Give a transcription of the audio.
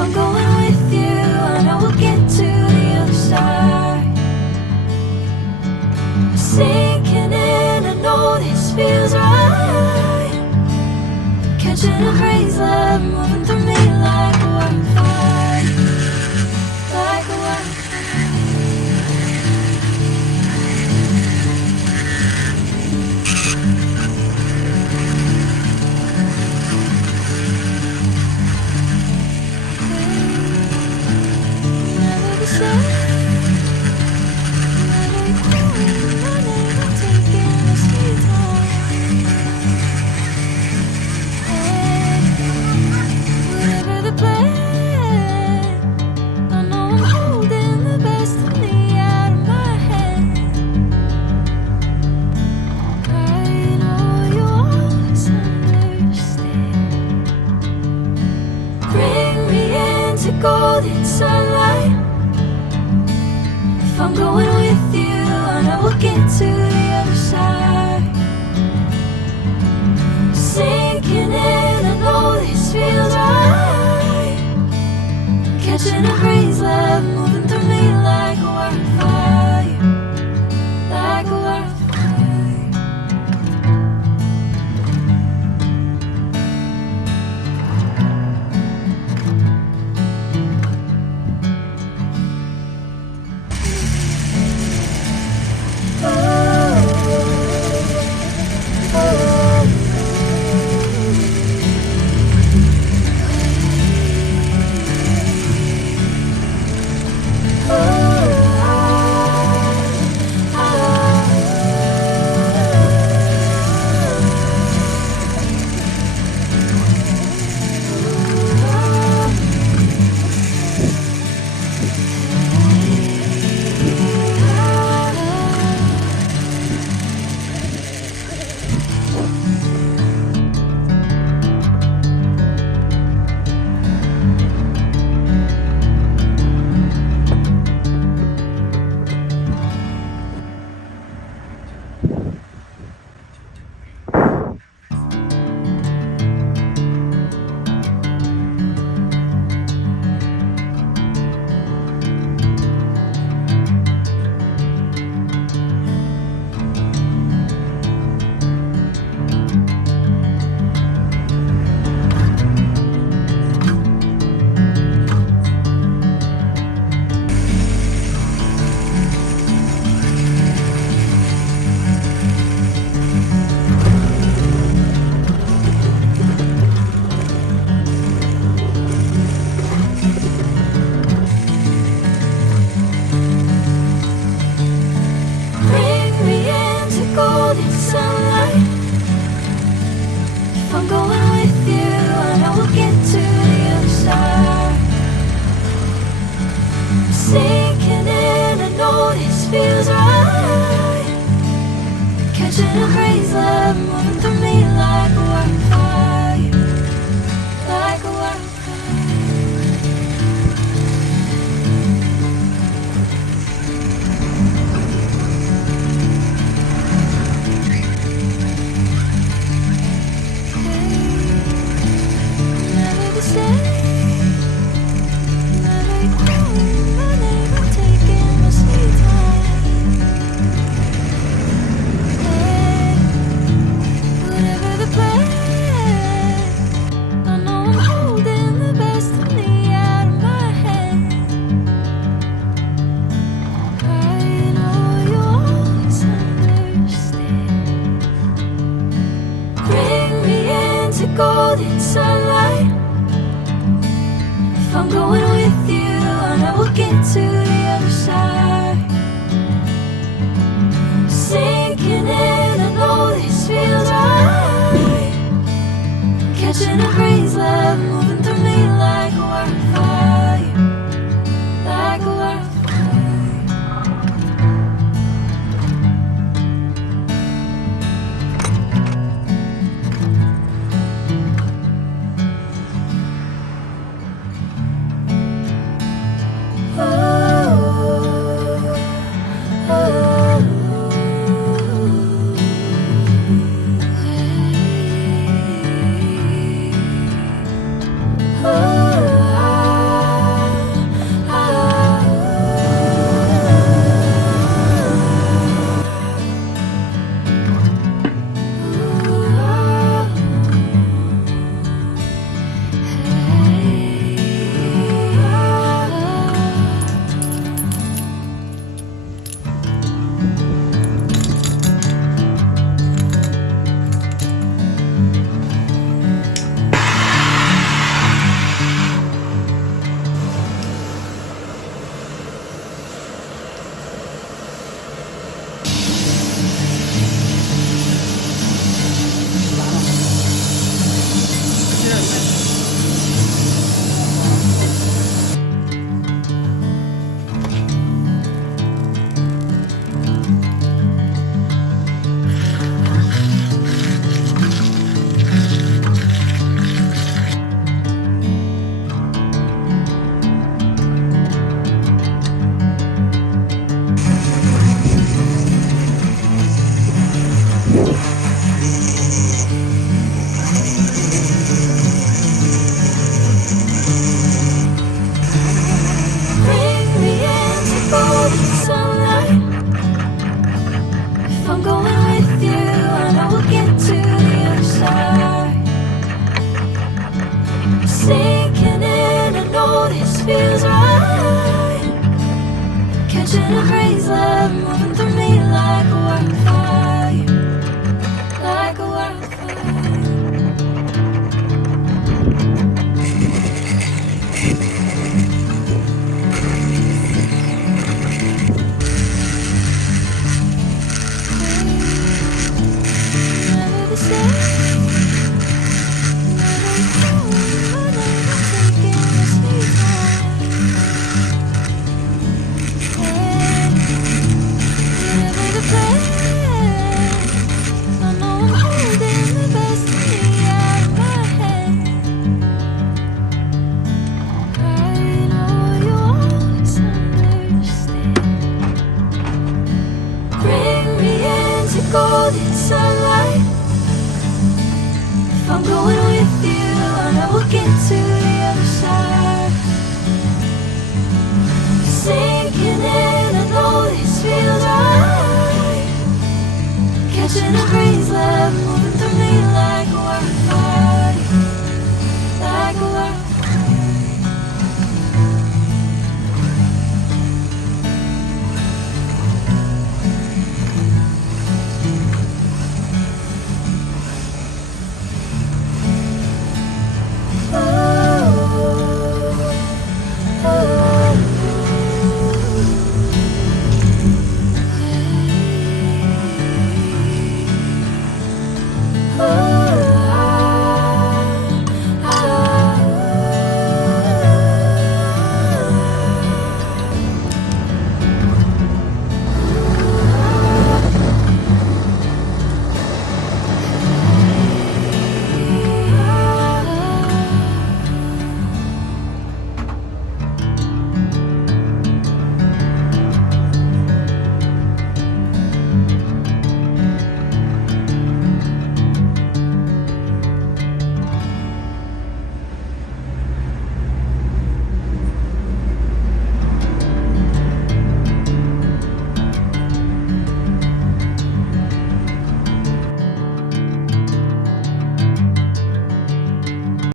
I'm going with you, I know we'll get to the other side. Sinking in, I know this feels right. Catching a crazy love, moving through me like a wildfire. Like a wildfire. Never the same. Golden sunlight. If I'm going with you, I know we'll get to the other side. Sinking in, I know this feels right. Catching a crazy love, moving through me like a wildfire. Like a wildfire. Golden sunlight. If I'm going with you, I know we'll get to the other side. Sinking in, I know this feels right. Catching a crazy love, moving through me like a wildfire. Like a wildfire. Sinking in, I know this feels right. Catching a crazy love moving through me like a wildfire, like a wildfire. Never the same. Golden sunlight. If I'm going with you, I know we'll get to the other side. Sinking in, I know this feels right. Catching a breeze, love moving through me.